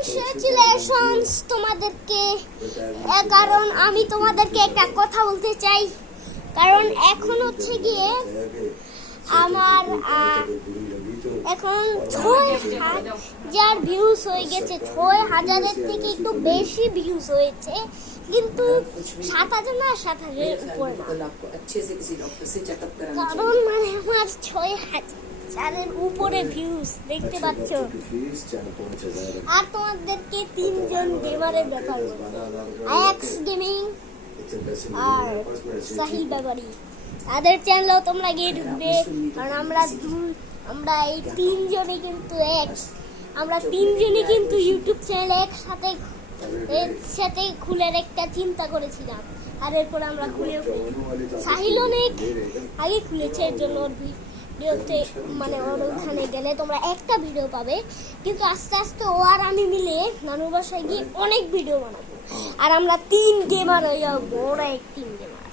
Congratulations তোমাদেরকে, কারণ আমি তোমাদেরকে একটা কথা বলতে চাই। কারণ এখন হচ্ছে গিয়ে আমার এখন 6,000 ভিউজ হয়ে গেছে। 6,000-এর থেকে একটু বেশি ভিউজ হয়েছে, কিন্তু 7,000 না, 7,000-এর উপরে না। কারণ মানে আমার 6,000-এর উপরে ভিউজ দেখতে পাচ্ছ। আর তোমাদেরকে 3জন গেমারের ব্যাপার বলবো, আয়াক্স গেমিং আর সাহিল ব্যাপারী। তাদের চ্যানেলও তোমরা গিয়ে ঢুকবে, কারণ আমরা এই 3জনই কিন্তু আমরা 3জনই কিন্তু ইউটিউব চ্যানেল একসাথে খুলের একটা চিন্তা করেছিলাম, আর এরপর আমরা খুলেও ফেলি। সাহিল অনেক আগে খুলেছে, এর জন্য ওর ভিডিওতে মানে ওর ওখানে গেলে তোমরা একটা ভিডিও পাবে, কিন্তু আস্তে আস্তে ও আর আমি মিলে নানুর বাসায় গিয়ে অনেক ভিডিও বানাবো, আর আমরা 3 গেমার হয়ে যাবো, ওরা 1 টিম গেমার।